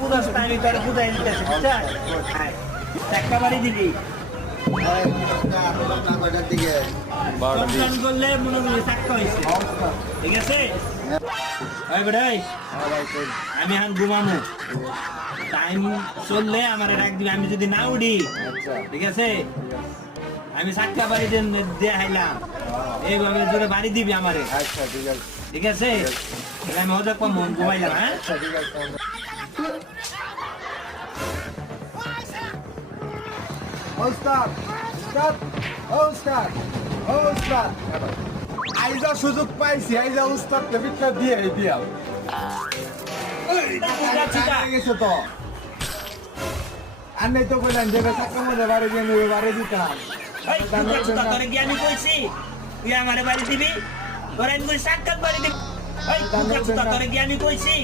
পুরো টাইম করে বুঝাই দিতেছে বুঝছেন একটা বাড়ি দিবি কমপ্লেন করলে মনে করি চাক্কা হয়েছে ঠিক আছে ওই বেটাই আমি এখন ঘুমামো টাইম চললে আমার ডাক দিবি আমি যদি না উঠি ঠিক আছে আমি চাক্কা বাড়ি দিয়ে হাইলাম এইভাবে জোরে বাড়ি দিবি আমারে আচ্ছা ঠিক আছে ঠিক আছে তাহলে আমি হতে কম মন ঘুমাইলাম হ্যাঁ আচ্ছা ঠিক আছে ওস্তাদ ওস্তাদ ওস্তাদ ওস্তাদ আইজা সুযোগ পাইছি আইজা উস্তাদ দেবিটা দিয়ে দিয়া গেছে তো আর নেই তো বললেন যে চাকা মধ্যে বাড়ি দিয়ে বাড়ি দিতাম তোরে কি আমি কইছি তুই আমারে বাড়ি দিবি তোরে আমি চাক্কা বাড়ি দিবি তোরে কি আমি কইছি